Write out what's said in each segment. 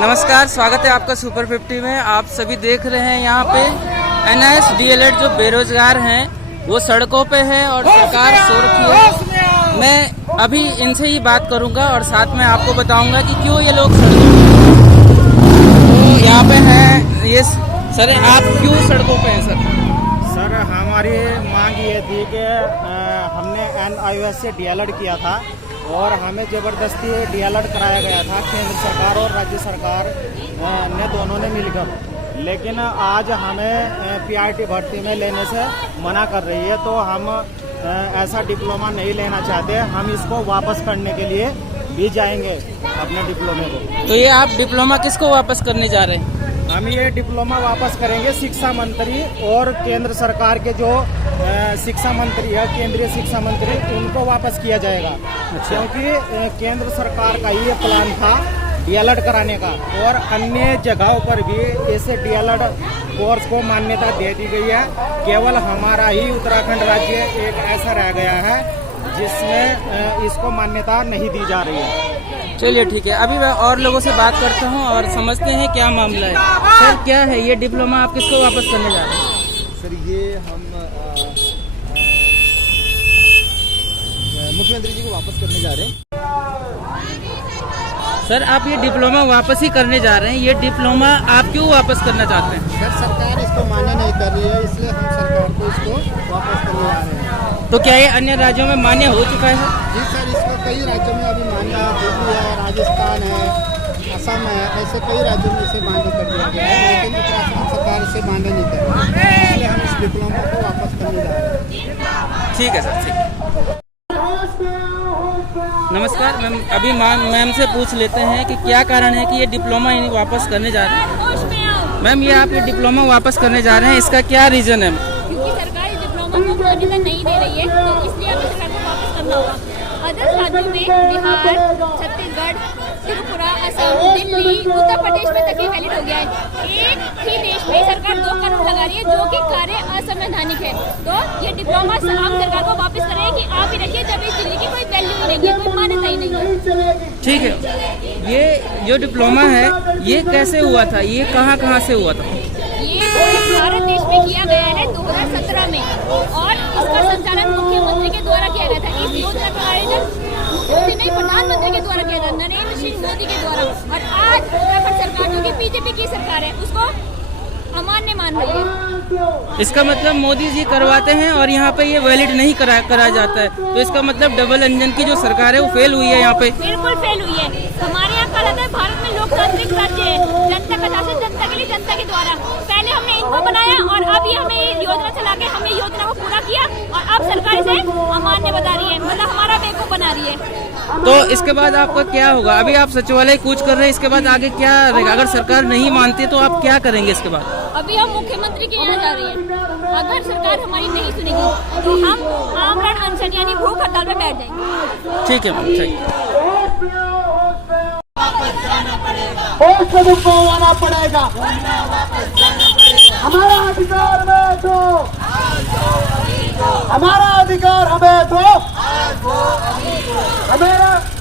नमस्कार, स्वागत है आपका सुपर 50 में। आप सभी देख रहे हैं यहाँ पे NIS DLED जो बेरोजगार हैं वो सड़कों पे है और सरकार सो रखी है। मैं अभी इनसे ही बात करूंगा और साथ में आपको बताऊंगा कि क्यों ये लोग सड़कों पे। तो यहाँ पे हैं ये सर, आप क्यों सड़कों पे हैं सर, हमारी मांग ये थी कि हमने NIOS से DLED किया था और हमें ज़बरदस्ती DLED कराया गया था केंद्र सरकार और राज्य सरकार ने दोनों ने मिलकर। लेकिन आज हमें PRT भर्ती में लेने से मना कर रही है, तो हम ऐसा डिप्लोमा नहीं लेना चाहते। हम इसको वापस करने के लिए भी जाएंगे अपने डिप्लोमे को। तो ये आप डिप्लोमा किसको वापस करने जा रहे हैं? हम ये डिप्लोमा वापस करेंगे शिक्षा मंत्री और केंद्र सरकार के जो शिक्षा मंत्री है, केंद्रीय शिक्षा मंत्री, उनको वापस किया जाएगा। क्योंकि केंद्र सरकार का ये प्लान था DLED कराने का और अन्य जगहों पर भी ऐसे DLED कोर्स को मान्यता दे दी गई है। केवल हमारा ही उत्तराखंड राज्य एक ऐसा रह गया है जिसमें इसको मान्यता नहीं दी जा रही है। चलिए ठीक है, अभी मैं और लोगों से बात करता हूँ और समझते हैं क्या मामला है। सर, क्या है ये डिप्लोमा आप किसको वापस करने जा रहे हैं? सर, ये हम मुख्यमंत्री जी को वापस करने जा रहे हैं। सर, आप ये डिप्लोमा वापस ही करने जा रहे हैं, ये डिप्लोमा आप क्यों वापस करना चाहते हैं? सर, सरकार इसको मान्य नहीं कर रही है, इसलिए हम सरकार को इसको वापस करने जा रहे हैं। तो क्या ये अन्य राज्यों में मान्य हो चुका है? जी सर, इसको कई राज्यों में अभी मान्य है। दिल्ली है, राजस्थान है, असम है, ऐसे कई राज्यों में इसे मान्य कर दिया गया है। लेकिन उत्तराखंड सरकार इसे मान्य नहीं कर रही है, इसलिए हम इस डिप्लोमा को वापस करने जा रहे हैं। ठीक है सर, ठीक है। नमस्कार मैम, अभी मैम से पूछ लेते हैं कि क्या कारण है कि ये डिप्लोमा वापस करने जा रहे हैं। मैम, ये आप ये डिप्लोमा वापस करने जा रहे हैं, इसका क्या रीज़न है? क्योंकि सरकार इस डिप्लोमा को मान्यता नहीं दे रही है, तो इसलिए हमें सरकार को वापस करना होगा। अदर राज्यों में बिहार, छत्तीसगढ़, त्रिपुरा, असम, दिल्ली, उत्तर प्रदेश में तक वैलिड हो गया है। एक ही देश में सरकार 2 कानून लगा रही है जो कि कार्य असंवैधानिक है। तो ये डिप्लोमा हम सरकार को वापस करें कि आप ही रखिए, जब इस डिग्री की कोई वैल्यू नहीं है, कोई मान्यता ही नहीं है। ठीक है, ये जो डिप्लोमा है ये कैसे हुआ था, ये कहाँ से हुआ था? ये भारत देश में किया गया है 2017 में और इसका संचालन मुख्यमंत्री के द्वारा किया गया था। इस योजना का आयोजन मुख्यमंत्री नहीं, प्रधानमंत्री के द्वारा किया था, नरेंद्र सिंह मोदी के द्वारा। और आज उत्तराखंड सरकार जो कि BJP की सरकार है उसको अमान्य मान रही है। इसका मतलब मोदी जी करवाते हैं और यहाँ पे ये वैलिड नहीं करा जाता है, तो इसका मतलब डबल इंजन की जो सरकार है वो फेल हुई है यहाँ पे। बिल्कुल फेल हुई है। हमारे यहाँ कहा जाता है भारत में लोकतांत्रिक राज्य है, जनता का शासन जनता के लिए, जनता के द्वारा। पहले हमने इनको बनाया और अभी हमें ये योजना चला के हमने योजना को पूरा किया और अब सरकार इसे अमान्य बता रही है, मतलब हमारा बेवकूफ बना रही है। तो इसके बाद आपका क्या होगा? अभी आप सचिवालय कूच कर रहे हैं, इसके बाद आगे क्या रहेगा? अगर सरकार नहीं मानती तो आप क्या करेंगे इसके बाद? अभी हम मुख्यमंत्री के यहाँ जा रही है। अगर सरकार हमारी नहीं सुनेगी तो हम आमरण अनशन यानी भूख हड़ताल पे बैठ जाएंगे। ठीक है मैम, ठीक है। तुमको आना पड़ेगा, हमारा अधिकार हमें दो, हमारा अधिकार हमें दो,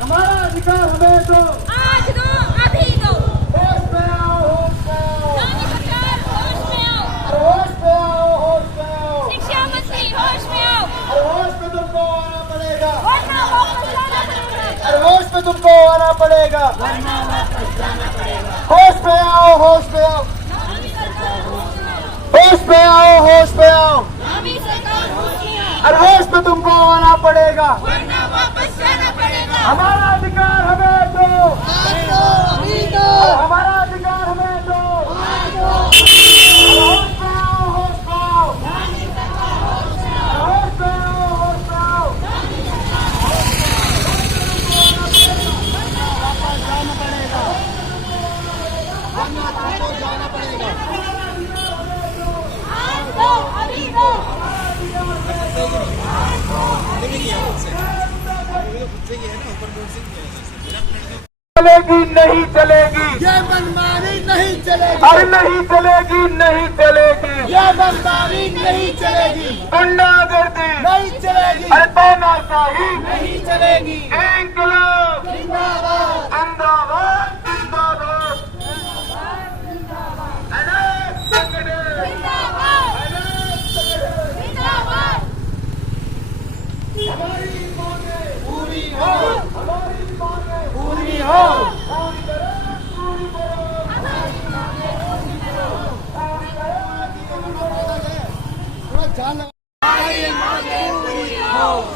हमारा अधिकार हमें दो। आज दो, अभी दो। होश में आओ, होश में आओ, सरकार होश में आओ, होश में आओ, होश में आओ, शिक्षा मंत्री होश में आओ, होश में तुमको आना पड़ेगा, वरना वापस जाना पड़ेगा, होश में तुमको आना पड़ेगा, होश में आओ, होश में आओ, होश में आओ, होश में आओ, अभी सरकार होश में आओ, अरे होश में तुमको आना पड़ेगा, वरना वापस जाना पड़ेगा। हमारा अधिकार हमें दो, हमारा अधिकार हमें दो, होश में आओ, होश में आओ, होश में आओ, होश में आओ, वापस जाना पड़ेगा, जाना पड़ेगा। अभी दो। चलेगी नहीं चलेगी, ये मनमानी नहीं चलेगी, अरे नहीं चलेगी, नहीं चलेगी, ये मनमानी नहीं चलेगी, गुंडागर्दी नहीं चलेगी, अरे तानाशाही नहीं चलेगी। इंकलाब जिंदाबाद, जिंदाबाद जिंदाबाद।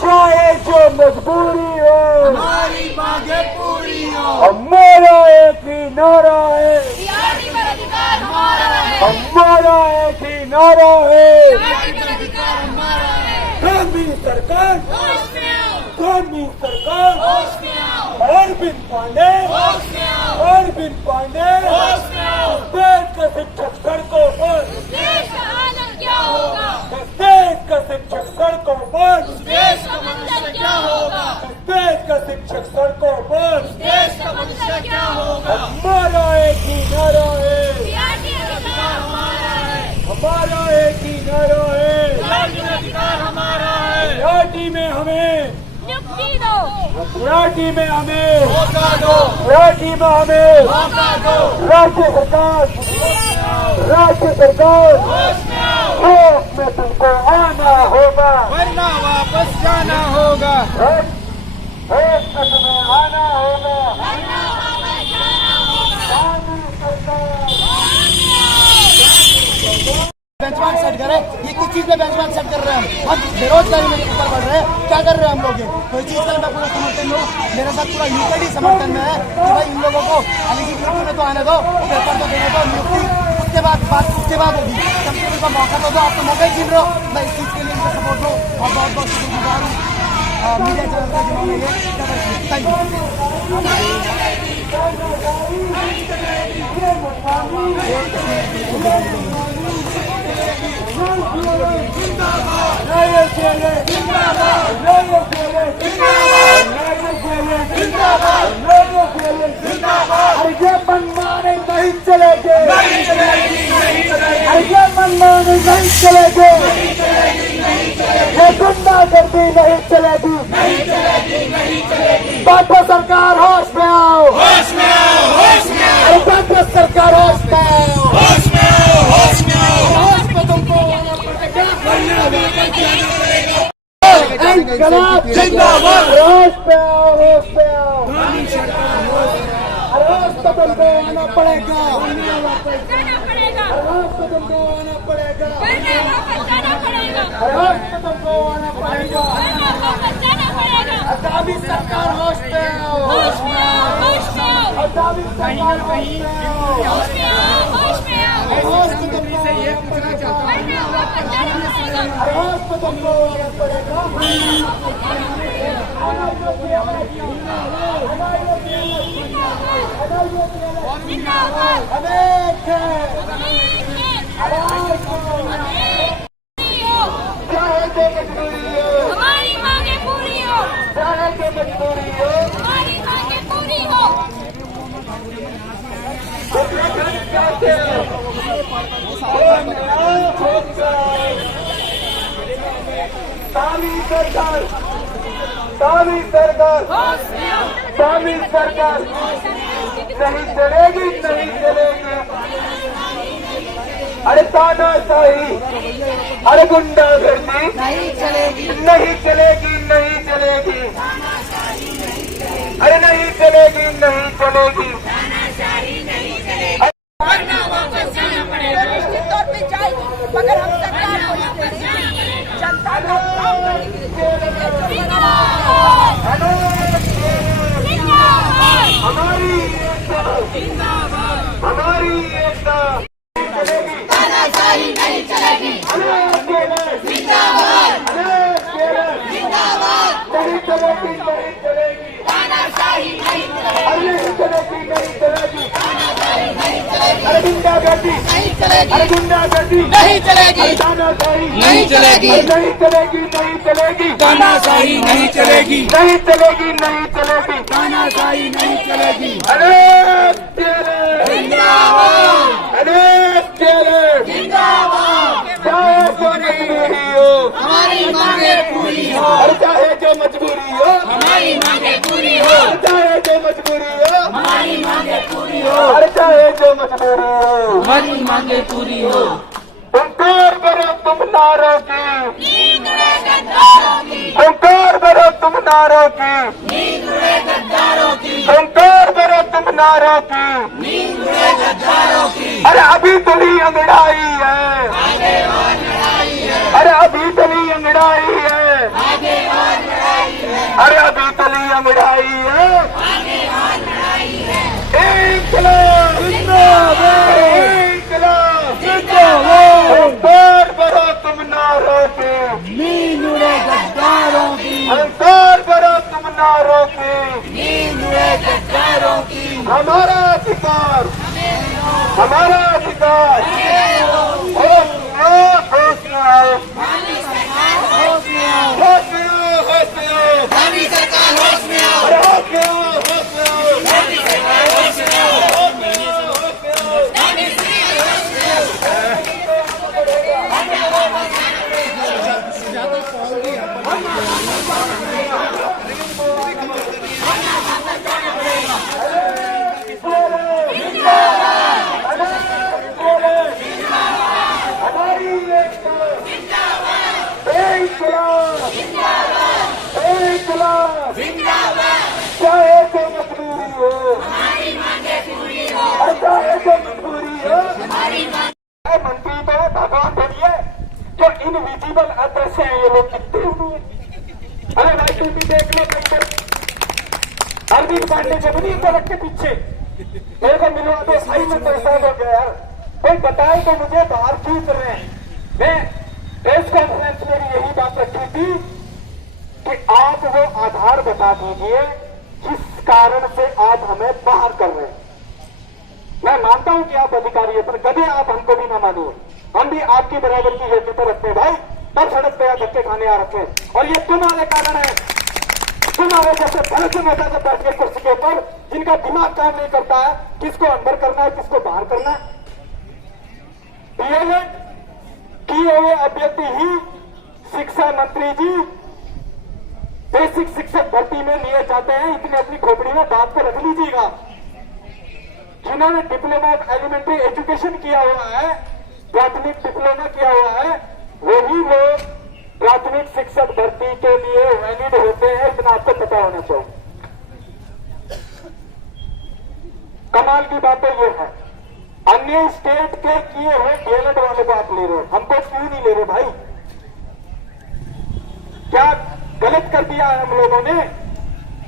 चाहे जो मजबूरी हो हमारी मांगे पूरी हो। हमारा एक ही नारा है, बीआरटी पर अधिकार हमारा है, हमारा एक ही नारा है। बीआरटी पर अधिकार हमारा है। कानूनी सरकार, होश में आओ, कानूनी सरकार, होश में आओ, अरविंद पांडे, होश में आओ, अरविंद पांडे, होश में आओ। देश का शिक्षक सड़कों पर, देश का आलम क्या होगा, देश का शिक्षक सड़कों पर, देश का मंजर क्या होगा, देश का शिक्षक सड़कों पर। देश का मंजर क्या होगा। हमारा एक ही नारा है, बीआरटी अधिकार हमारा है, हमारा एक ही नारा है। बीआरटी अधिकार हमारा है। गुवाहाटी में हमें, नियुक्ति दो, गुवाहाटी में हमें, मौका दो, गुवाहाटी में हमें मौका दो। राज्य सरकार, राज्य सरकार होश में आओ, होश में तुमको आना होगा, वरना वापस जाना होगा। होश में तुम्हें आना होगा। वरना वापस जाना होगा। कानूनी सरकार बेंचमार्क सेट करे, ये किस चीज पे बेंचमार्क सेट कर रहे हैं हम बेरोजगारी में ऊपर बढ़ रहे हैं, क्या कर रहे हैं हम लोग ये? तो इस चीज का मैं पूरा समर्थन हूँ, मेरे साथ पूरा यूकेडी समर्थन में है कि भाई इन लोगों को एलिजिबिलिटी में तो आने दो, पेपर तो देने दो, नियुक्ति उसके बाद होगी। कम से कम मौका तो दो, आप तो मौका ही छीन रहे हो। मैं इस चीज के लिए इनको सपोर्ट हूँ और बहुत बहुत शुक्रगुजार हूँ मीडिया चैनल का जिन्होंने ये थैंक यू। ये मनमाने नहीं चलेंगे, ये मनमाने नहीं चलेंगे, ये गुंडागर्दी नहीं चलेगी। बाटो सरकार होश में आओ, होश में आओ, होश में आओ, बाटो सरकार होश में आओ, होश में आओ, होश में आओ। होश में तुमको आना पड़ेगा, इनकलाब जिंदाबाद। होश में आओ, होश में आओ, होश में तुमको आना पड़ेगा, जाना पड़ेगा, होश में तुमको आना पड़ेगा, वरना वापस जाना पड़ेगा, होश में तुमको आना पड़ेगा। वरना वापस जाना पड़ेगा। आगामी सरकार होश में आओ, होश में आओ, होश में आओ, आगामी सरकार होश में आओ, होश में आओ, होश में आओ, होश में तुमको आना पड़ेगा, वरना वापस जाना पड़ेगा। होश में तुमको आना पड़ेगा। जिंदाबाद, अनेक है, एक है, आवाज हो, चाहे जो मजबूरी हो, हमारी मांगे पूरी हो, चाहे जो मजबूरी हो, हमारी मांगे पूरी हो। सामी सरकार, सामी सरकार, सामी सरकार नहीं चलेगी, नहीं चलेगी। अरे तानाशाही, अरे गुंडागर्दी नहीं चलेगी, नहीं चलेगी, नहीं चलेगी। अरे नहीं चलेगी, नहीं चलेगी। वरना वापस जाना पड़ेगा। निश्चित तौर पे जाएगी, मगर हम सरकार को नहीं देंगे। जनता का काम करेंगे। हमारी एकता, हमारी एकता तानाशाही नहीं चलेगी। जिंदाबाद, नहीं चलेगी, नहीं चलेगी। तानाशाही नहीं चलेगी। अरे नहीं चलेगी, नहीं चलेगी। तानाशाही नहीं चलेगी। अरे गुंडागर्दी नहीं चलेगी। अरे गुंडागर्दी नहीं चलेगी। अरे तानाशाही नहीं चलेगी। अरे नहीं चलेगी, नहीं चलेगी। तानाशाही नहीं चलेगी, नहीं चलेगी, नहीं चलेगी। तानाशाही नहीं चलेगी। अरे तेरे जिंदाबाद, अरे तेरे चाहे जो मजबूरी हो, हमारी मांगे पूरी हो, अरे चाहे जो मजबूरी हो, हमारी मांगे पूरी हो, अरे चाहे जो मजबूरी हो, हमारी मांगे पूरी हो, अरे चाहे जो मजबूरी हो। हमारी मांगे पूरी हो। हुंकार करो तुम नारों की, नींद उड़े गद्दारों की, हुंकार करो तुम नारों की, नींद उड़े गद्दारों की, हुंकार करो तुम नारों की। नींद उड़े गद्दारों की। अरे अभी तुम्ही अंगड़ाई है, आगे और लड़ाई है, अरे अभी तली अंगड़ाई है, अरे अभी तली अंगड़ाई है, इंकलाब जिंदाबाद, इंकलाब जिंदाबाद। अंकार भरो तुम नारों के, नींद उड़े गद्दारों की, अंकार भरो तुम नारों के, नींद उड़े गद्दारों की। हमारा अधिकार, हमारा अधिकार, होश में आओ, होश में आओ, होश में आओ, होश में आओ, होश में आओ, मोदी सरकार होश में आओ, होश में आओ, होश में आओ, मोदी सरकार होश में आओ, होश में आओ, होश में आओ, मोदी सरकार होश में चाहे तो मजबूरी हो, चाहे तो मजबूरी हो। मंत्री तो भगवान बनिए जो इनविजिबल एड्रेस है, ये लोग कितने हुए। अरे भाई तुम भी देख लो कहीं पर अरविंद पांडे जब नहीं सड़क के पीछे मेरे को मिलवा दो भाई, मैं परेशान हो गया यार। कोई बताए तो मुझे बाहर क्यों कर रहे हैं। मैं प्रेस कॉन्फ्रेंस में भी यही बात रखी थी कि आप वो आधार बता दीजिए जिस कारण से आप हमें बाहर कर रहे हैं। मैं मानता हूं कि आप अधिकारी है, पर कभी आप हमको भी ना मानिए, हम भी आपकी बराबर की योग्यता रखते हैं भाई। तब सड़क पे धक्के खाने आ रखे हैं, और ये तुम्हारे कारण है। तुम्हारे जैसे भले नेता जब बैठ के कुर्सी के ऊपर, जिनका दिमाग काम नहीं करता है किसको अंदर करना है किसको बाहर करना है। किए हुए अभ्यर्थी ही शिक्षा मंत्री जी बेसिक शिक्षक भर्ती में लिए जाते हैं। इतनी अपनी खोपड़ी में बात को रख लीजिएगा। जिन्होंने डिप्लोमा ऑफ एलिमेंट्री एजुकेशन किया हुआ है, प्राथमिक डिप्लोमा किया हुआ है, वही लोग प्राथमिक शिक्षक भर्ती के लिए वैलिड होते हैं। इतना आपको पता होना चाहिए। कमाल की बात तो ये है, अन्य स्टेट के किए हुए डीएलएड वाले को आप ले रहे हो, हमको क्यों नहीं ले रहे भाई? क्या गलत कर दिया है हम लोगों ने?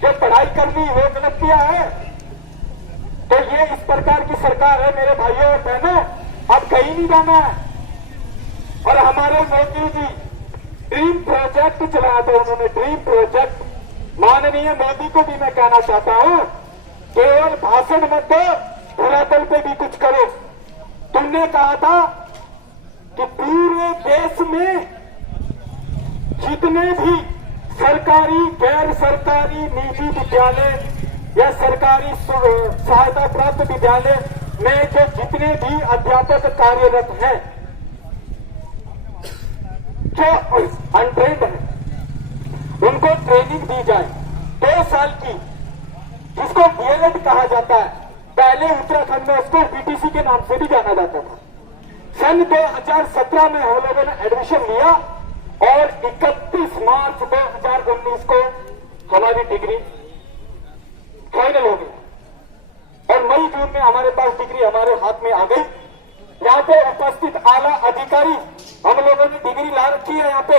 जो पढ़ाई कर ली वो गलत किया है? तो ये इस प्रकार की सरकार है मेरे भाइयों और बहनों, अब कहीं नहीं जाना है। और हमारे मोदी जी ड्रीम प्रोजेक्ट चलाया था उन्होंने, ड्रीम प्रोजेक्ट। माननीय मोदी को भी मैं कहना चाहता हूं, केवल भाषण मत दो, धरातल पे भी कुछ करो। तुमने कहा था कि पूरे देश में जितने भी सरकारी गैर सरकारी निजी विद्यालय या सरकारी सहायता प्राप्त विद्यालय में जो जितने भी अध्यापक कार्यरत हैं जो अनट्रेंड है, उनको ट्रेनिंग दी जाए 2 साल की, जिसको डीएलएड कहा जाता है। पहले उत्तराखंड में उसको बीटीसी के नाम से भी जाना जाता था। सन 2017 में हम लोगों ने एडमिशन लिया और 31 मार्च 2019 को हमारी डिग्री फाइनल हो गई और मई जून में हमारे पास डिग्री हमारे हाथ में आ गई। यहाँ पे उपस्थित आला अधिकारी हम लोगों ने डिग्री ला रखी है। यहाँ पे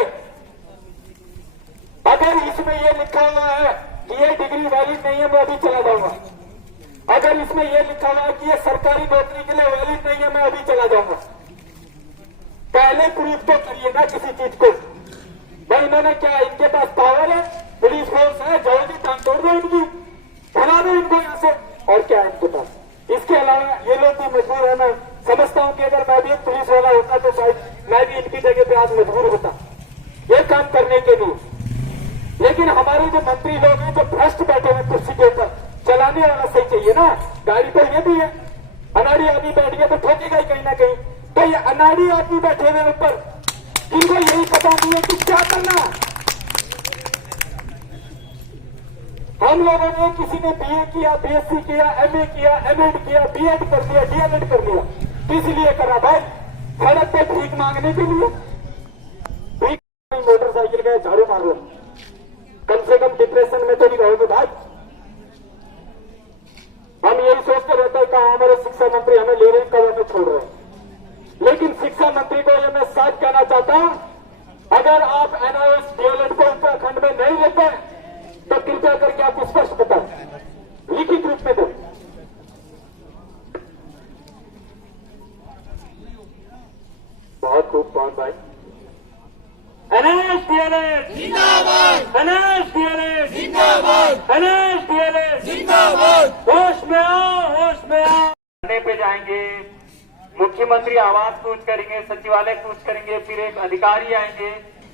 अगर इसमें ये लिखा हुआ है कि ये डिग्री वैलिड नहीं है, मैं अभी चला जाऊंगा। अगर इसमें यह लिखा हुआ है कि ये सरकारी नौकरी के लिए वैलिड नहीं है, मैं अभी चला जाऊंगा। पहले प्रूफ तो करिए ना किसी चीज को। भाई इन्होंने क्या, इनके पास पावर है, पुलिस फोर्स है, जाओगी टांग तोड़ दो इनकी, भगा दो इनको यहाँ से, और क्या है इनके पास। इसके अलावा ये लोग भी मजबूर है। मैं समझता हूँ कि अगर मैं भी एक पुलिस वाला होता तो शायद मैं भी इनकी जगह पे आज मजबूर होता ये काम करने के लिए। लेकिन हमारे जो मंत्री लोग हैं जो भ्रष्ट बैठे हुए कुर्सी के ऊपर, चलाने वाला सही चाहिए ना। गाड़ी तो ये भी है, अनाड़ी आदमी बैठ गया तो ठोकेगा ही कहीं ना कहीं। तो ये अनाड़ी आदमी बैठे हुए ऊपर, जिनको यही पता नहीं है कि क्या करना। हम लोगों ने, किसी ने बीए किया, बीएससी किया, एमए किया, एमएड किया, बीएड कर लिया, डीएलएड कर लिया, किस लिए करा भाई? सड़क पे भीख मांगने के लिए? भीख मोटरसाइकिल गए झाड़ू मार लो, कम से कम डिप्रेशन में तो नहीं रहोगे भाई। हम यही सोचते रहते हैं कहा हमारे शिक्षा मंत्री हमें ले रहे हैं, कब हमें छोड़ रहे हैं। लेकिन शिक्षा मंत्री को ये मैं साथ कहना चाहता हूं अगर आप NIS DLED को उत्तराखंड में नहीं लेते हैं तो कृपया करके आप स्पष्ट बताएं, लिखित रूप में दो। बहुत खूब पवन भाई। NIS DLED जिंदाबाद, NIS DLED जिंदाबाद, NIS DLED जिंदाबाद। होश में आओ, होश में आओ। पे जाएंगे, मुख्यमंत्री आवास कूच करेंगे, सचिवालय कूच करेंगे, फिर एक अधिकारी आएंगे,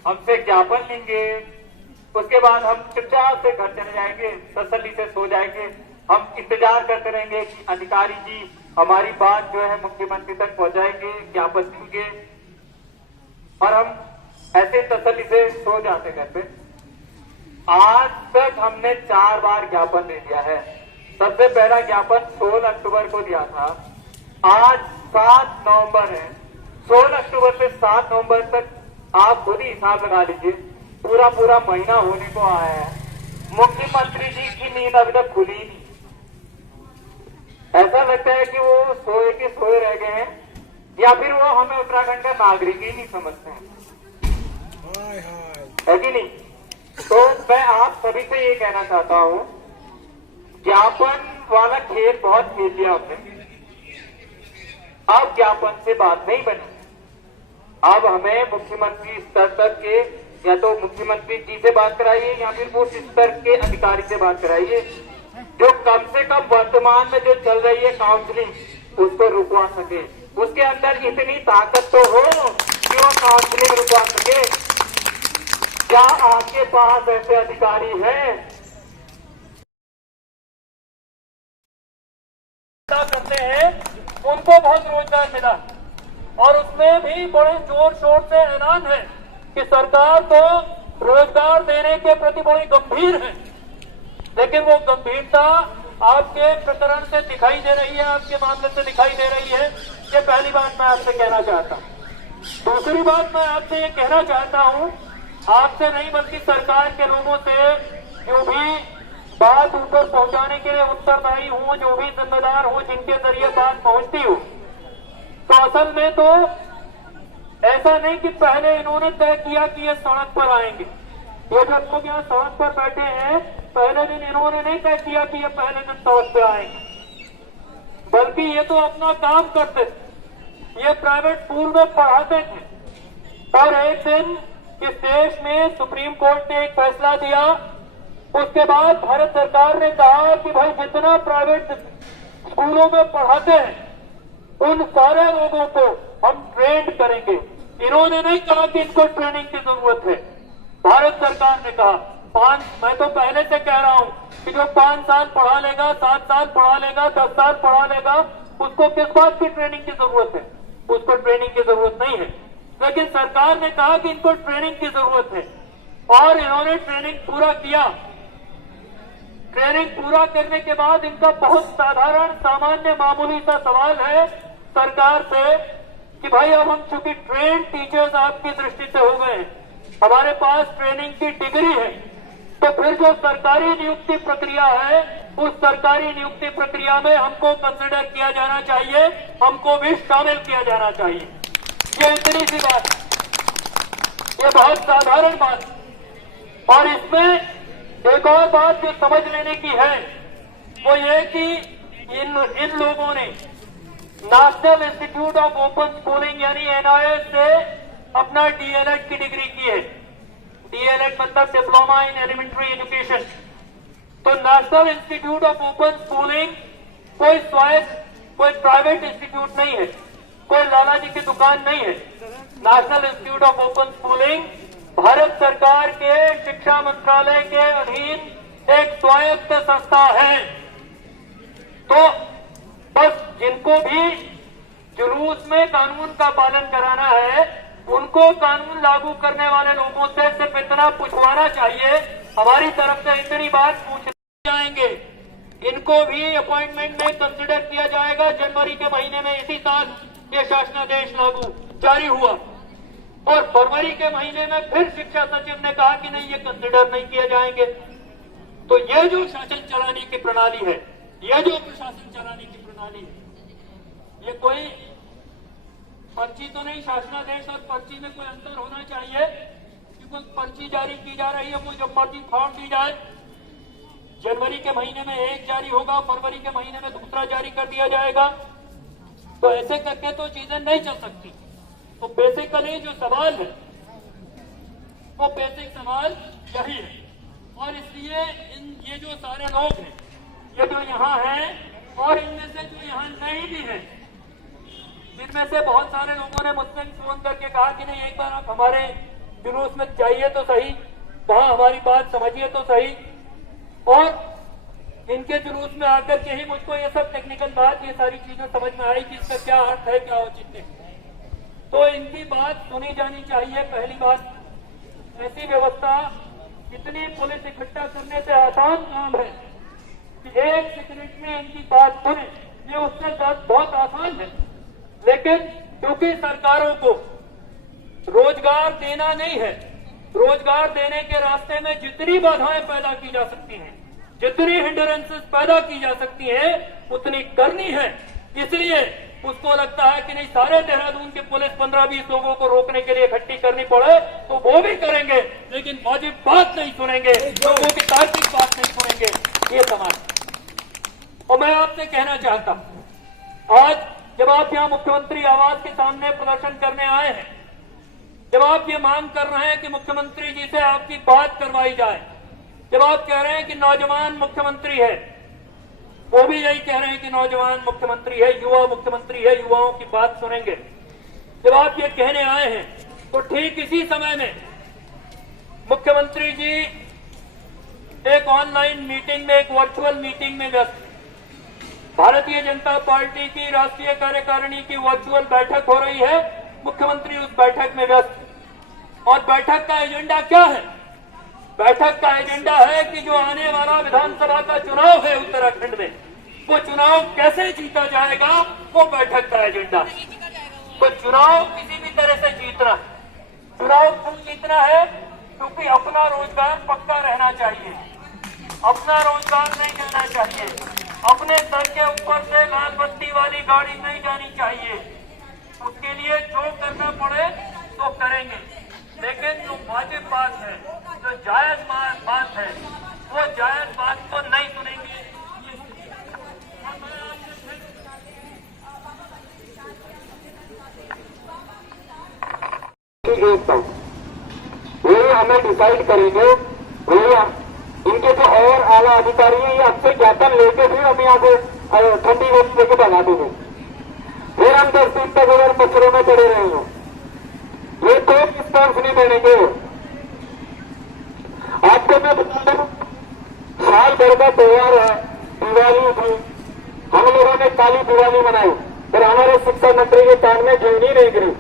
हमसे ज्ञापन लेंगे, उसके बाद हम चुपचाप से घर चले जाएंगे, तसल्ली से सो जाएंगे। हम इंतजार करते रहेंगे कि अधिकारी जी हमारी बात जो है मुख्यमंत्री तक पहुंचाएंगे, ज्ञापन देंगे, और हम ऐसे तसल्ली से सो जाते घर पे। आज तक हमने 4 बार ज्ञापन दे दिया है। सबसे पहला ज्ञापन 16 अक्टूबर को दिया था, आज 7 नवंबर है। 16 अक्टूबर से 7 नवंबर तक आप खुद ही हिसाब लगा लीजिए, पूरा महीना होने को आया है। मुख्यमंत्री जी की नींद अभी तक खुली नहीं। ऐसा लगता है कि वो सोए के सोए रह गए हैं, या फिर वो हमें उत्तराखंड का नागरिक ही नहीं समझते हैं, है कि नहीं? तो मैं आप सभी से ये कहना चाहता हूं, ज्ञापन वाला खेल बहुत खेल लिया हमने। अब ज्ञापन से बात नहीं बनी। अब हमें मुख्यमंत्री स्तर तक के, या तो मुख्यमंत्री जी से बात कराइए या फिर उस स्तर के अधिकारी से बात कराइए, जो कम से कम वर्तमान में जो चल रही है काउंसलिंग, उसको रुकवा सके। उसके अंदर इतनी ताकत तो हो कि वो काउंसलिंग रुकवा सके। क्या आपके पास ऐसे अधिकारी हैं? करते हैं, उनको बहुत रोजगार मिला, और उसमें भी बड़े जोर शोर से ऐलान है कि सरकार तो रोजगार देने के प्रति बड़ी गंभीर है। लेकिन वो गंभीरता आपके प्रकरण से दिखाई दे रही है, आपके मामले से दिखाई दे रही है। ये पहली बात मैं आपसे कहना चाहता हूँ। दूसरी बात मैं आपसे ये कहना चाहता हूँ, आपसे नहीं बल्कि सरकार के लोगों से, जो भी बात ऊपर पहुंचाने के लिए उत्तरदायी हूं, जो भी जिम्मेदार हूं, जिनके जरिए बात पहुंचती हो, तो असल में तो ऐसा नहीं कि पहले इन्होंने तय किया कि ये सड़क पर आएंगे। ये जो लोग यहाँ सड़क पर बैठे हैं, पहले दिन इन्होंने नहीं तय किया कि ये पहले दिन सड़क पे आएंगे, बल्कि ये तो अपना काम करते थे। ये प्राइवेट स्कूल में पढ़ाते थे, और एक दिन इस देश में सुप्रीम कोर्ट ने एक फैसला दिया। उसके बाद भारत सरकार ने कहा कि भाई जितना प्राइवेट स्कूलों में पढ़ाते हैं उन सारे लोगों को हम ट्रेन करेंगे। इन्होंने नहीं कहा कि इनको ट्रेनिंग की जरूरत है। भारत सरकार ने कहा, मैं तो पहले से कह रहा हूं कि जो 5 साल पढ़ा लेगा, 7 साल पढ़ा लेगा, 10 साल पढ़ा लेगा, उसको किस बात की ट्रेनिंग की जरूरत है? उसको ट्रेनिंग की जरूरत नहीं है। लेकिन सरकार ने कहा कि इनको ट्रेनिंग की जरूरत है, और इन्होंने ट्रेनिंग पूरा किया। ट्रेनिंग पूरा करने के बाद इनका बहुत साधारण, सामान्य, मामूली सा सवाल है सरकार से कि भाई अब हम चूंकि ट्रेन टीचर्स आपकी दृष्टि से हो गए हैं, हमारे पास ट्रेनिंग की डिग्री है, तो फिर जो सरकारी नियुक्ति प्रक्रिया है, उस सरकारी नियुक्ति प्रक्रिया में हमको कंसिडर किया जाना चाहिए, हमको भी शामिल किया जाना चाहिए। ये इतनी सी बात, ये बहुत साधारण बात। और इसमें एक और बात जो समझ लेने की है, वो ये कि इन लोगों ने national institute of open schooling यानी NIS से अपना DLED की डिग्री की है। DLED मतलब डिप्लोमा इन एलिमेंट्री एजुकेशन। तो national institute of open schooling कोई स्वायत्त, कोई प्राइवेट इंस्टीट्यूट नहीं है, कोई लाला जी की दुकान नहीं है। National institute of open schooling Bharat सरकार के शिक्षा मंत्रालय के अधीन एक स्वायत्त संस्था है। तो बस जिनको भी जुलूस में कानून का पालन कराना है, उनको कानून लागू करने वाले लोगों से सिर्फ इतना पूछवाना चाहिए, हमारी तरफ से इतनी बात पूछ जाएंगे। इनको भी अपॉइंटमेंट में कंसिडर किया जाएगा। जनवरी के महीने में इसी साल ये शासनादेश लागू जारी हुआ, और फरवरी के महीने में फिर शिक्षा सचिव ने कहा कि नहीं, ये कंसिडर नहीं किए जाएंगे। तो ये जो शासन चलाने की प्रणाली है, ये जो प्रशासन चलाने की प्रणाली है, ये कोई पर्ची तो नहीं, शासनादेश और पर्ची में कोई अंतर होना चाहिए। निःशुल्क पर्ची जारी की जा रही है, वो जब मर्जी फाड़ दी जाए। जनवरी के महीने में एक जारी होगा, फरवरी के महीने में दूसरा जारी कर दिया जाएगा। तो ऐसे करके तो चीजें नहीं चल सकती। तो बेसिकली जो सवाल है वो बेसिक सवाल यही है। और इसलिए ये जो सारे लोग हैं, ये जो यहाँ हैं और इनमें से जो यहाँ नहीं भी हैं, जिनमें से बहुत सारे लोगों ने मुझसे फोन करके कहा कि नहीं, एक बार आप हमारे जुलूस में जाइए तो सही, वहां हमारी बात समझिए तो सही। और इनके जुलूस में आकर के ही मुझको ये सब टेक्निकल बात, ये सारी चीजें समझ में आई कि इसका क्या अर्थ है, क्या औचित्य है। तो इनकी बात सुनी जानी चाहिए। पहली बात, ऐसी व्यवस्था इतनी पुलिस इकट्ठा करने से आसान काम है कि एक सेकंड में इनकी बात सुने, ये उससे बहुत आसान है। लेकिन क्योंकि सरकारों को रोजगार देना नहीं है, रोजगार देने के रास्ते में जितनी बाधाएं पैदा की जा सकती हैं, जितनी हिंडरेंसेस पैदा की जा सकती हैं, उतनी करनी है। इसलिए उसको लगता है कि नहीं, सारे देहरादून के पुलिस 15-20 लोगों को रोकने के लिए इकट्ठी करनी पड़े तो वो भी करेंगे, लेकिन वाजिब बात नहीं सुनेंगे, लोगों की तार्किक बात नहीं सुनेंगे। ये समाज। और मैं आपसे कहना चाहता हूं, आज जब आप यहाँ मुख्यमंत्री आवास के सामने प्रदर्शन करने आए हैं, जब आप ये मांग कर रहे हैं कि मुख्यमंत्री जी से आपकी बात करवाई जाए, जब आप कह रहे हैं कि नौजवान मुख्यमंत्री है, वो भी यही कह रहे हैं कि नौजवान मुख्यमंत्री है, युवा मुख्यमंत्री है, युवाओं की बात सुनेंगे, जब आप ये कहने आए हैं, तो ठीक इसी समय में मुख्यमंत्री जी एक ऑनलाइन मीटिंग में, एक वर्चुअल मीटिंग में व्यस्त। भारतीय जनता पार्टी की राष्ट्रीय कार्यकारिणी की वर्चुअल बैठक हो रही है, मुख्यमंत्री उस बैठक में व्यस्त। और बैठक का एजेंडा क्या है? बैठक का एजेंडा है कि जो आने वाला विधानसभा का चुनाव है उत्तराखंड में, वो चुनाव कैसे जीता जाएगा, वो बैठक का एजेंडा। तो चुनाव किसी भी तरह से जीतना है। चुनाव क्यों जीतना है? क्योंकि अपना रोजगार पक्का रहना चाहिए, अपना रोजगार नहीं जाना चाहिए, अपने सर के ऊपर से लाल बत्ती वाली गाड़ी नहीं जानी चाहिए। उसके लिए जो करना पड़े तो करेंगे, लेकिन जो वाजिब बात है, जो जायज बात है, वो जायज बात को नहीं सुनेंगे। ये हमें डिसाइड करेंगे, इनके जो और आला अधिकारी हैं, ये हमसे ज्ञापन लेके फिर हम यहाँ से ठंडी गोली लेके भगा देंगे। फिर हम 10 दिन तक अगर मच्छरों में पड़े रहेंगे, ये कोई रिस्पॉन्स नहीं देंगे। आपको मैं बता दूं, साल भर का त्योहार है, दिवाली थी, हम लोगों ने काली दिवाली मनाई, पर हमारे शिक्षा मंत्री के कान में जीवनी नहीं गिरी।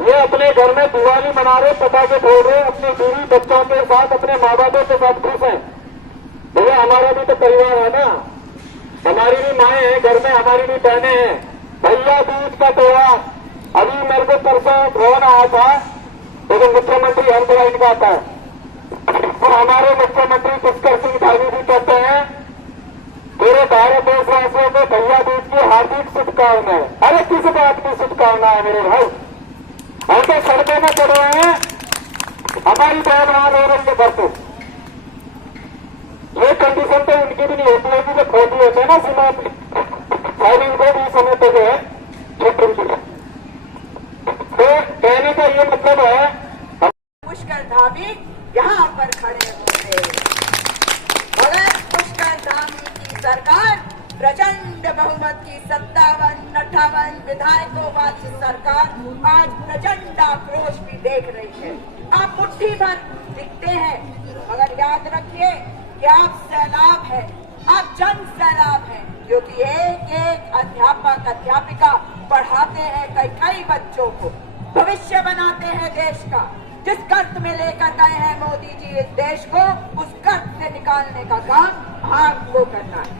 ये अपने घर में दिवाली मना रहे, पटाखे फोड़ रहे, अपनी बीवी बच्चों के साथ, अपने माँ बापों के साथ खुश हैं। भैया हमारा भी तो परिवार है ना, हमारी भी माएँ हैं घर में, हमारी भी बहनें हैं। भैया दूज का त्योहार, अभी मेरे को परसों फोन आया था, लेकिन मुख्यमंत्री हर तरह इनका आता है। तो हमारे मुख्यमंत्री पुष्कर सिंह धामी भी कहते हैं, पूरे भारत देशवासियों को भैया दूज की हार्दिक शुभकामनाएं। अरे किस बात की शुभकामना है मेरे भाई? हम तो सड़कों में चढ़ रहे हैं, हमारी बहन वहां रो रही है घर पे। ये कंडीशन तो उनकी भी नहीं होती है कि जो खोटी होते हैं ना सीमा पे, शायद इनको भी समय पे जो है छुट्टी है। तो कहने का ये मतलब है, पुष्कर धामी यहाँ पर खड़े होंगे, मगर पुष्कर धामी की सरकार प्रचंड बहुमत की 57-58 विधायकों वाली सरकार आज प्रचंड आक्रोश भी देख रही है। आप मुट्ठी भर दिखते हैं, मगर याद रखिए कि आप सैलाब है, आप जन सैलाब है, क्योंकि एक एक अध्यापक अध्यापिका पढ़ाते हैं कई बच्चों को, भविष्य बनाते हैं देश का। जिस गर्त में लेकर गए हैं मोदी जी इस देश को, उस गर्त से निकालने का काम आपको करना है।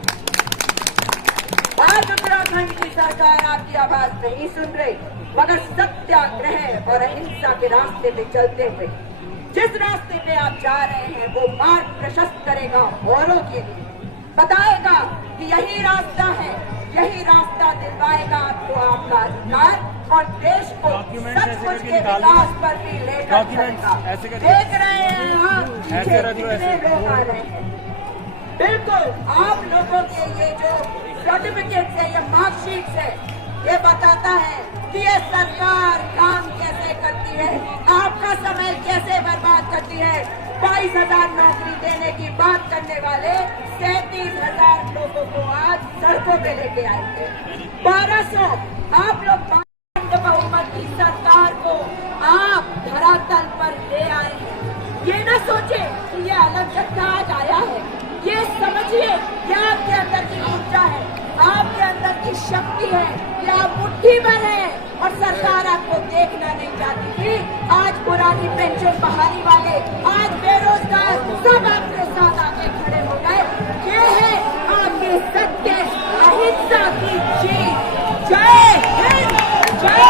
आज उत्तराखंड की सरकार आपकी आवाज नहीं सुन रही, मगर सत्याग्रह और अहिंसा के रास्ते पे चलते हुए जिस रास्ते पे आप जा रहे हैं, वो मार्ग प्रशस्त करेगा औरों के लिए, बताएगा कि यही रास्ता है, यही रास्ता दिलवाएगा आपको आपका अधिकार, और देश को सचमुच के विकास पर भी लेकर चलेगा। देख रहे हैं आप पीछे कितने लोग आ रहे हैं। बिल्कुल आप लोगों के ये जो सर्टिफिकेट है, ये मार्कशीट है, ये बताता है कि ये सरकार काम कैसे करती है, आपका समय कैसे बर्बाद करती है। 22,000 नौकरी देने की बात करने वाले 37,000 लोगों को आज सड़कों पे लेके आए थे। 1200 आप लोग बहुमत की सरकार को आप धरातल पर ले आए हैं। ये न सोचे कि ये अलग झटका आज आया है, ये समझिए कि आपके अंदर की ऊर्जा है, आपके अंदर की शक्ति है, ये आप मुट्ठी भर है और सरकार आपको देखना नहीं चाहती थी। आज पुरानी पेंशन बहाली वाले, आज बेरोजगार सब आपके साथ आके खड़े हो गए। ये है आपके सत्य अहिंसा की जीत। जय हिंद, जय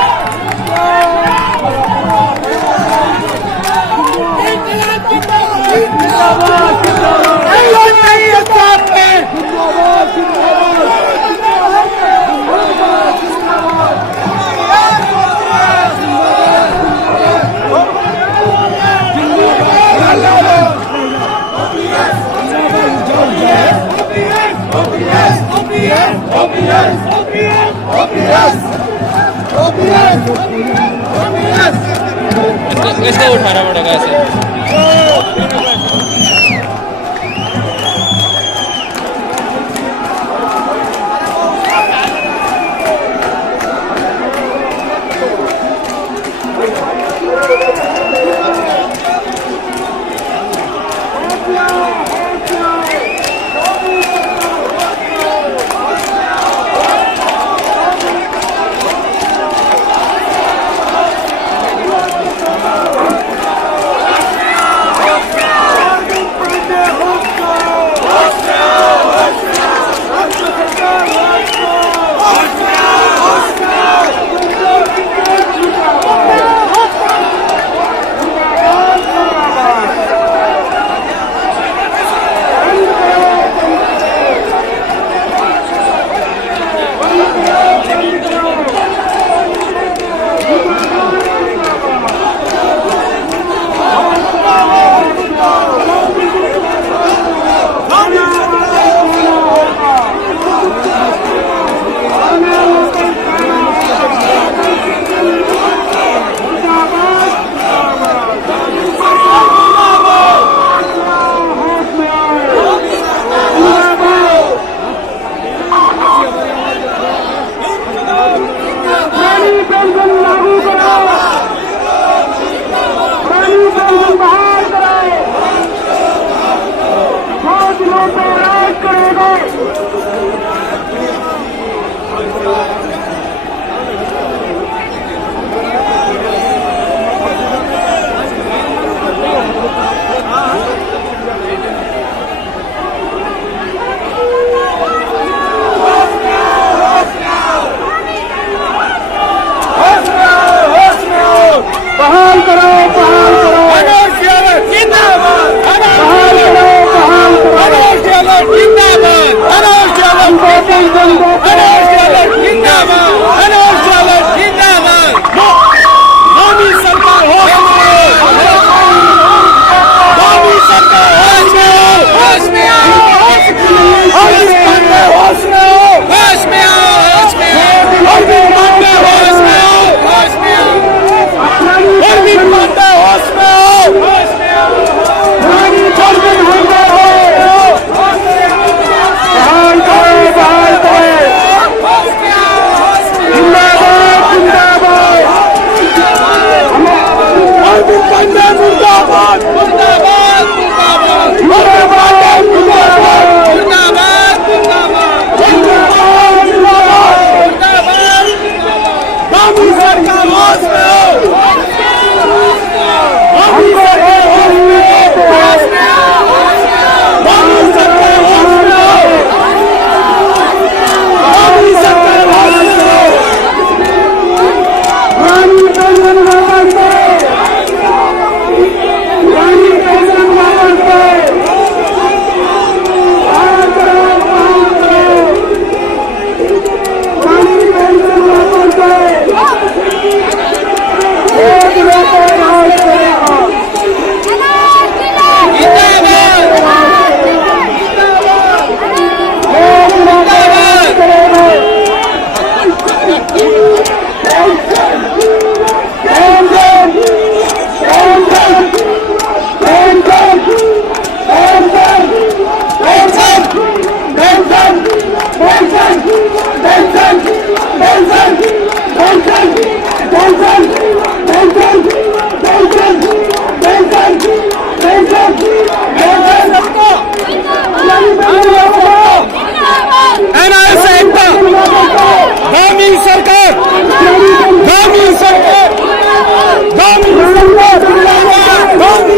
इसको उठाना पड़ेगा ऐसे।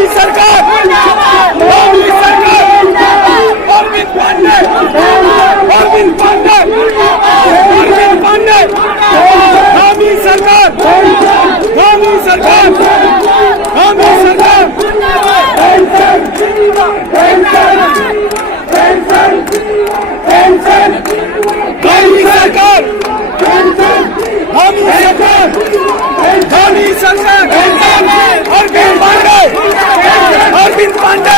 मोदी सरकार, मोदी सरकार, अरविंद पांडे, अरविंद पांडे, अरविंद पांडे, मोदी सरकार, मोदी सरकार, मोदी सरकार, pension, pension, pension, pension, Modi सरकार, पेंशन, मोदी सरकार, मोदी सरकार, अरविंद पांडे, अरविंद पांडे,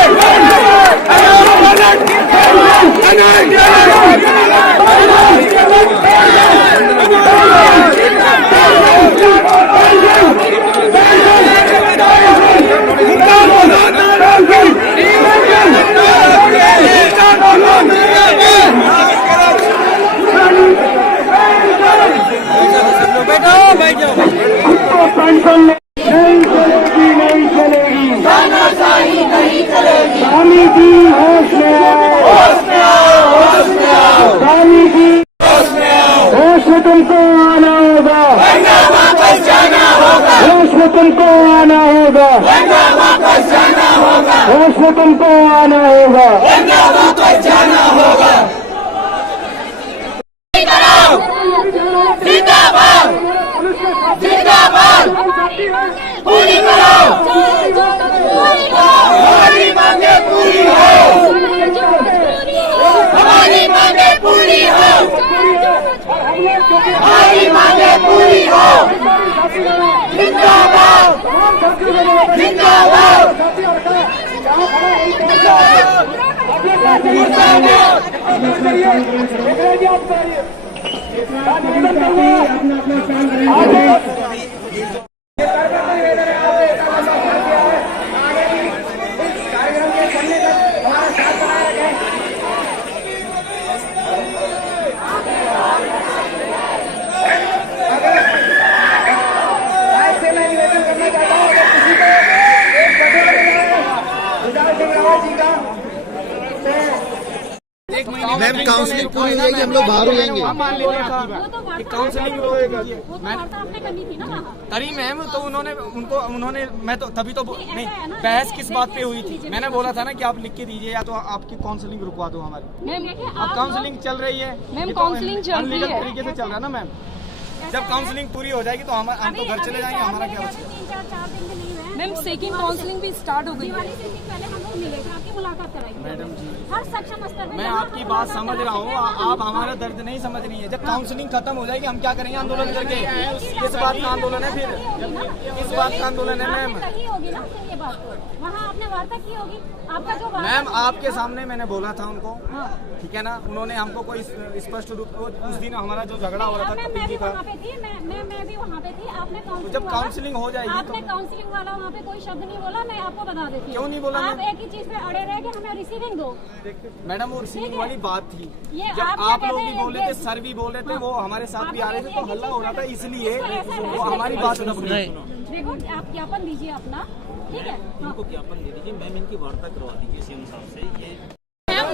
नहीं चलेगी, तानाशाही नहीं चलेगी, स्वामी जी होश में आओ, होश में आओ, होश में आओ, स्वामी जी होश में आओ, होश में तुमको आना होगा, वरना वापस जाना होगा, होश में तुमको आना होगा, वरना वापस जाना होगा, होश में तुमको आना होगा, वरना वापस जाना होगा। जिंदाबाद, जिंदाबाद, पूरी करो, हमारी मांगे पूरी हो, हमारी मांगे पूरी हो, हमारी मांगे पूरी हो, जिंदाबाद, जिंदाबाद, मैम काउंसलिंग पूरी हो जाएगी, हम लोग बाहर हो जाएंगे। काउंसलिंग आपने करनी थी ना वहाँ। करी मैम, तो उन्होंने मैं तो तभी तो नहीं, बहस किस बात पे हुई थी? मैंने बोला था ना कि आप लिख के दीजिए या तो आपकी काउंसलिंग रुकवा दो हमारी। अब काउंसलिंग चल रही है, मैम काउंसलिंग चल रही है, तरीके से चल रहा है ना मैम। जब काउंसलिंग पूरी हो जाएगी तो हम तो घर चले जाएंगे, हमारा क्या बचेगा? 3-4 दिन के नहीं हुए। मैम सेकंड काउंसलिंग भी स्टार्ट हो गई है। दिवाली से दिन पहले हम लोग मिले थे, आपकी मुलाकात कराई मैडम जी, हर सक्षम स्तर पे। मैं आपकी बात समझ रहा हूँ, आप हमारा दर्द नहीं समझ रही है। जब काउंसलिंग खत्म हो जाएगी हम क्या करेंगे आंदोलन करके? किस बात का आंदोलन है फिर? किस बात का आंदोलन है मैम? कही होगी ना फिर ये बात, वहाँ आपने वार्ता की होगी, आपका जो मैम आपके सामने मैंने बोला था उनको, ठीक है ना? उन्होंने हमको कोई स्पष्ट रूप उस दिन हमारा जो झगड़ा हो रहा था मैं कपिल भी जी का, वहाँ पे थी, मैं भी वहाँ पे थी। आपने जब काउंसलिंग हो जाएगी आपने काउंसलिंग वाला वहाँ पे कोई शब्द नहीं बोला, मैं आपको बता देती हूँ। क्यों नहीं बोला? आप एक ही चीज पे अड़े रहे कि हमें रिसीविंग दो। मैडम वो रिसीविंग वाली बात थी, ये जब आप आप क्या लोग कहते भी हैं, बोल रहे थे, ये- सर भी बोल रहे थे, वो हमारे साथ भी आ रहे थे, तो आप हल्ला हो रहा था, इसलिए ऐसा वो हमारी बात सुन रही। देखो आप ज्ञापन दीजिए अपना, ठीक है? इनको ज्ञापन दे दीजिए, मैम इनकी वार्ता करवा दीजिए सीएम साहब से। ये मैम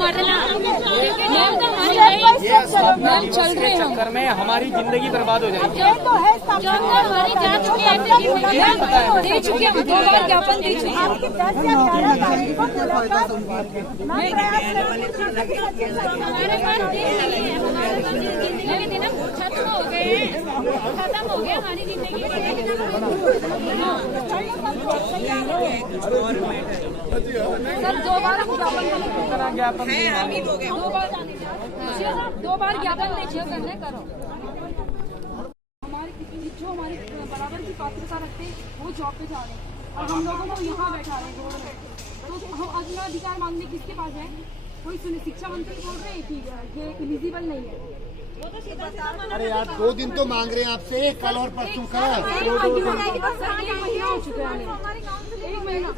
चल रहे हैं चक्कर में हमारी जिंदगी बर्बाद हो जाएगी। दे चुके हैं, 2 बार ज्ञापन दे चुके हैं। हमारे पास जिंदगी दिन खत्म हो गए, खत्म हो गया हमारी जिंदगी। सर 2 बार हम ज्ञापन दो बार ज्ञापन दीजिए, करने करो। हमारे जो हमारी बराबर की पात्रता रखते वो जॉब पे जा रहे हैं और हम लोगों को यहाँ बैठा रहे हैं रोड पे। तो हम अपना अधिकार मांगने किसके पास जाए? कोई शिक्षा मंत्री बोल रहे हैं कि ये इलिजिबल नहीं है। अरे यार 2 दिन तो मांग रहे हैं आपसे, कल और परसों का। सर 1 महीना हो चुका है, 1 महीना।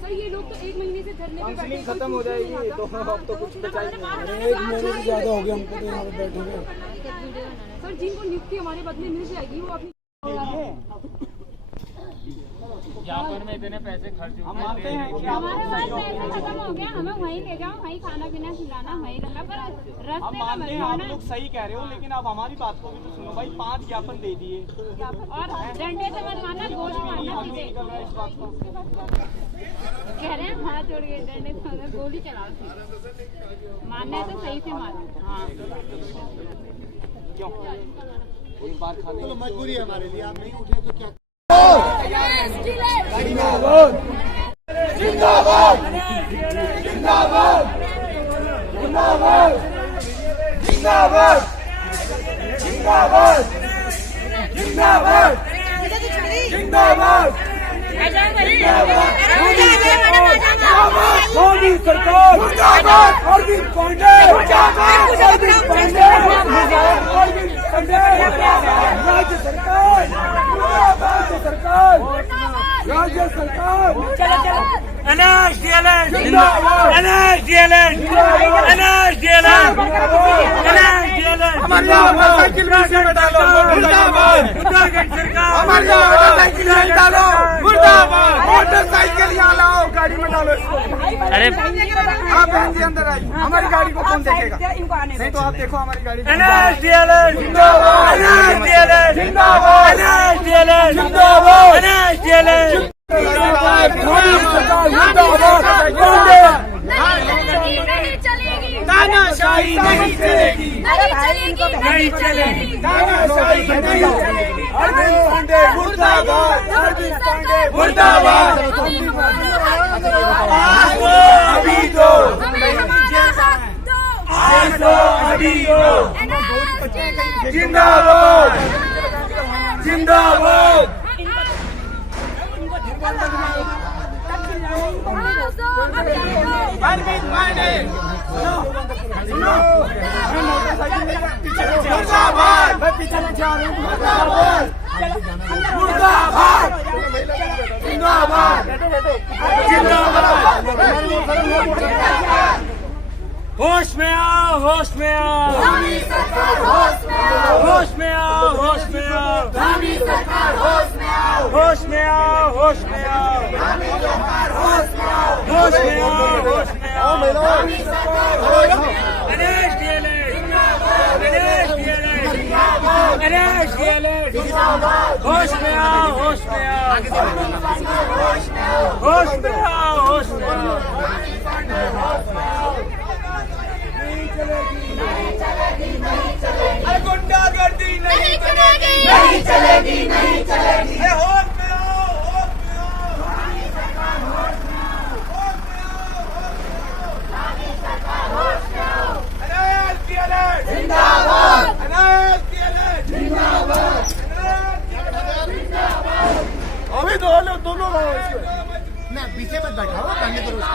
सर ये लोग तो 1 महीने से धरने पे बैठे काउंसलिंग हैं। खत्म हो जाएगी तो अब तो कुछ बचा ही नहीं। 1 महीने से ज्यादा हो गया हमको तो यहाँ पे बैठे हुए। सर जिनको नियुक्ति हमारे बदले मिल जाएगी वो अपनी ज्ञापन में इतने पैसे खर्च हम मानते हैं कि हमारे पास पैसे खत्म हो गया, हमें वहीं ले जाओ, वहीं खाना पीना खिलाना, वहीं रहना, पर हम रास्ते में मानते हैं आप मत लोग सही कह रहे हो, लेकिन आप हमारी बात को भी तो सुनो भाई। 5 ज्ञापन दे दिए, और डंडे से मत मारना, गोली मारना हम नहीं पीछे। निकल रहा है इस बात को। कह रहे हैं हाथ जोड़ के डंडे से गोली चलाओ, मारना है तो सही से मारो। हाँ चलो मजबूरी है हमारे लिए, आप नहीं उठे तो क्या। जिंदाबाद जिंदाबाद जिंदाबाद जिंदाबाद जिंदाबाद जिंदाबाद जिंदाबाद जिंदाबाद मोदी सरकार मुर्दाबाद, अरविंद पांडे मुर्दाबाद, अरविंद पांडे अरविंद पांडे, राज्य सरकार मुर्दाबाद, सरकार राज्य सरकार NSDLN जिंदाबाद, NSDLN NSDLN NSDLN हमारी मोटरसाइकिल में डालो मुर्दाबाद, उत्तराखंड सरकार हमारी मोटरसाइकिल में डालो मुर्दाबाद, मोटरसाइकिल यहाँ लाओ, गाड़ी में डालो इसको। अरे आप बहन जी अंदर आइए, हमारी गाड़ी को कौन देखेगा? नहीं तो आप देखो हमारी गाड़ी। NSDLN जिंदाबाद, NSDLN जिंदाबाद, NSDLN जिंदाबाद, NSDLN मोदी सरकार मुर्दाबाद, नहीं चलेगी, तानाशाही नहीं चलेगी, नहीं चलेगी, नहीं चलेगी, तानाशाही नहीं चलेगी। अरविंद पांडे मुर्दाबाद, अरविंद पांडे मुर्दाबाद, आज दो अभी दो, आज दो अभी दो, जिंदाबाद जिंदाबाद। अरविंद पांडे मुर्दाबाद, मैं पीछे नहीं जा रहा हूँ, मुर्दाबाद मुर्दाबाद जिंदाबाद जिंदाबाद। होश में आओ, होश में आओ, होश में आओ, होश में आओ, होश में आओ, होश में आओ, होश में आओ, होश में आओ, होश में आओ। NSDLN NSDLN होश में आओ, होश में आओ, होश में आओ, होश में आओ। अरे गुंडागर्दी नहीं चलेगी, नहीं चलेगी, नहीं चलेगी। होश में आओ, होश में आओ, NSDLN जिंदाबाद, NSDLN जिंदाबाद, अभी दोनों ना पीछे मत बैठा हो, करने करो उसको।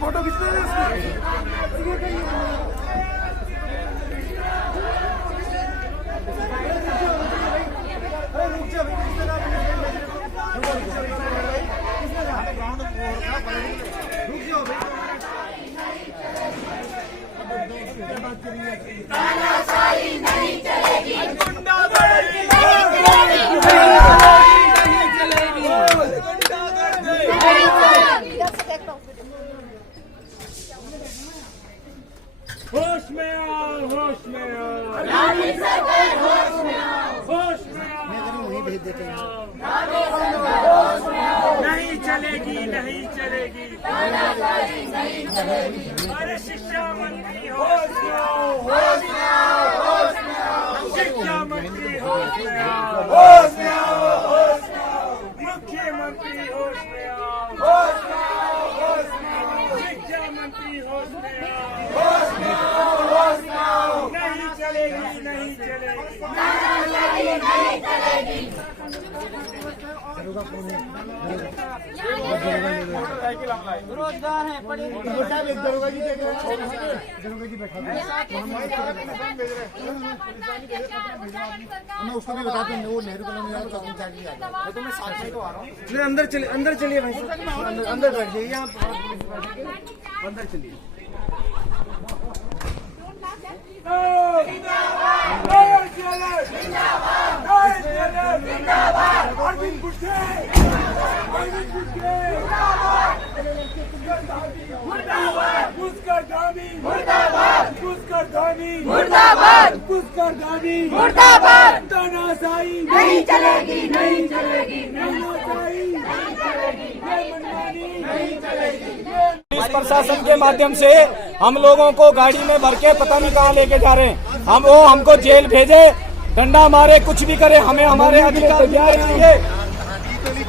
फोटो खींचते हैं तानाशाही नहीं चलेगी, होश में आओ, होश में आओ, होश में आओ, वहीं भेज देते हैं। नहीं चलेगी, नहीं चलेगी। अरे शिक्षा मंत्री होश में आओ, होश में आओ, होश में आओ, शिक्षा मंत्री होश में आओ, होश में आओ, होश में आओ, मुख्यमंत्री होश में आओ, होश में आओ, होश में आओ, शिक्षा मंत्री होश में आओ, होश में आओ, होश में आओ। नहीं चलेगी, नहीं चलेगी, नहीं चलेगी। रोजगार है पड़े दरोगा जी देख रहे हैं, दरोगा जी बैठा मैं उसको भी बता दूँ, वो नेहरू कॉलोनी में चौकी चार्ज आ जाए। तो मैं साथ में तो आ रहा हूँ। अंदर चलिए, अंदर चलिए भाई, अंदर बैठ जाइए आप, अंदर चलिए। मुस्कर धामी, मुर्दाबाद, मुस्कर धामी, मुर्दाबाद, पुष्करधामी मुर्दाबाद, तानाशाही नहीं चलेगी, नहीं चलेगी, तानाशाही नहीं चलेगी, ये मनमानी नहीं चलेगी। पुलिस प्रशासन के माध्यम से हम लोगों को गाड़ी में भर के पता नहीं कहाँ लेके जा रहे हैं। हमको जेल भेजे, डंडा मारे, कुछ भी करे, हमें हमारे अधिकार चाहिए।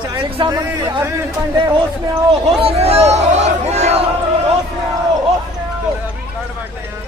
शिक्षा मंत्री अरविंद पांडे, होश में आओ, होश में आओ, होश में आओ, होश में आओ।